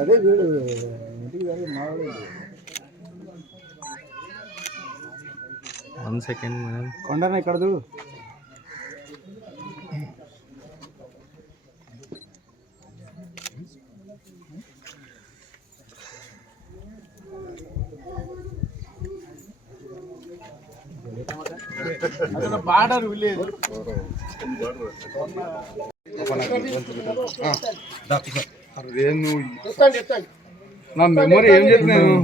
అదే వీడు ఇంటికి మావాడు 1 సెకండ్ మేడం. కొండన ఇక్కడ చూడు. బార్డర్ విలేజ్ నా మెమరీ ఏం చెప్తున్నాను.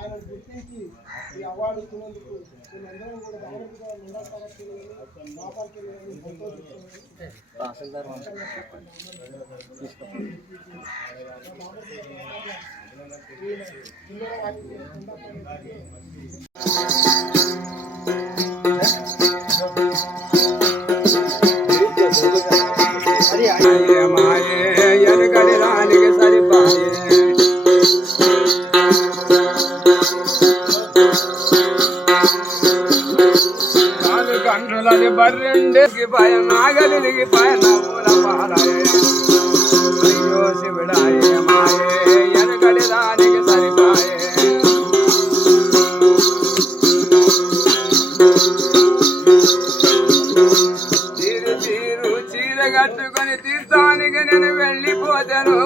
ఆయన గుర్తించి ఈ అవార్డు ఇచ్చినందుకు మేమందరం కూడా దాదాపుగా బర్రెండేకి పయ నాగలికి పయ నవ్వుల పారాయ అయ్యో శివుడాయ మాయే ఎనకడి దానికి సరిపాయే తీరు తీరు చీర కట్టుకొని తీర్థానికి నేను వెళ్ళిపోతాను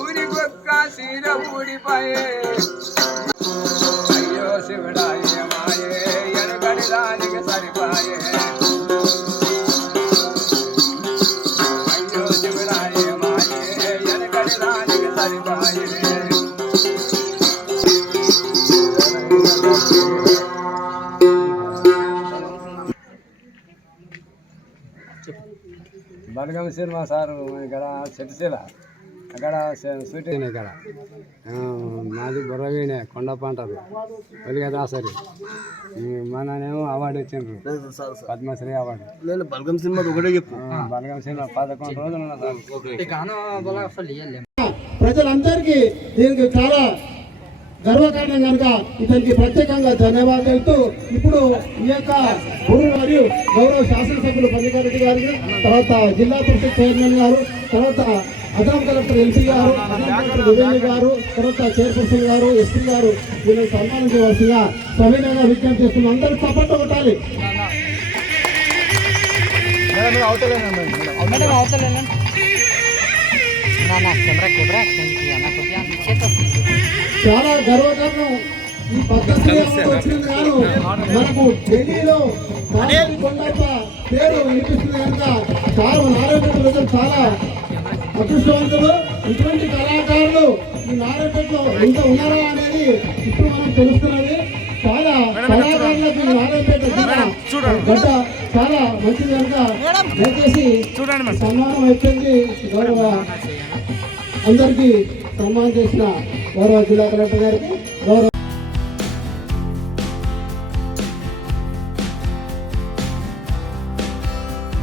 ఊరి కుక్క చీర ఊడిపోయే శివుడాయ మాయే ఎనకడి దానికి సరిపాయే అయ్యో శివుడాయ మాయే ఎనకడి దానికి సరిపాయే బలగం సినిమా సారు ఇక్కడ చెట్టుశీల అక్కడ స్వీట్ ఇక్కడ మాది బుర్రవీనే కొండప్ప అంటారు వెలిగా దాసరి మననేమో అవార్డు ఇచ్చిండ్రు పద్మశ్రీ అవార్డు. నేను బలగం సినిమా ఒకటే చెప్పు. బలగం సినిమా 11 రోజులు ప్రజలందరికీ దీనికి చాలా గర్వకారణం కనుక ఇతనికి ప్రత్యేకంగా ధన్యవాదాలు తెలుపుతూ ఇప్పుడు ఈ యొక్క గురువు మరియు గౌరవ శాసనసభ్యులు పల్లికారెడ్డి గారికి, తర్వాత జిల్లా పరిషత్ చైర్మన్ గారు, తర్వాత అదనం కలెక్టర్ ఎల్పీ గారు, అదనం కలెక్టర్ రెవెన్యూ గారు, తర్వాత చైర్పర్సన్ గారు, ఎస్పీ గారు వీళ్ళని సన్మానం చేయవలసిందిగా సవినయంగా విజ్ఞప్తి చేస్తున్నాం. అందరూ చప్పట్లు కొట్టాలి. చాలా గర్వకారణం ఈ పద్ధతి వచ్చింది గాను మనకు ఢిల్లీలో కొండప్ప పేరు వినిపిస్తుంది కనుక చాలా నారాయణపేట ప్రజలు చాలా అదృష్టవంతులు. ఇటువంటి కళాకారులు ఈ నారాయణపేటలో ఎంత ఉన్నారా అనేది ఇప్పుడు మనం తెలుస్తున్నది. చాలా కళాకారులకు ఈ నారాయణపేట గడ్డ చాలా మంచిది కనుక దయచేసి సన్మానం అయిపోయింది. గౌరవ అందరికీ సన్మానం చేసిన గౌరవ జిల్లా కలెక్టర్ గారికి, గౌరవ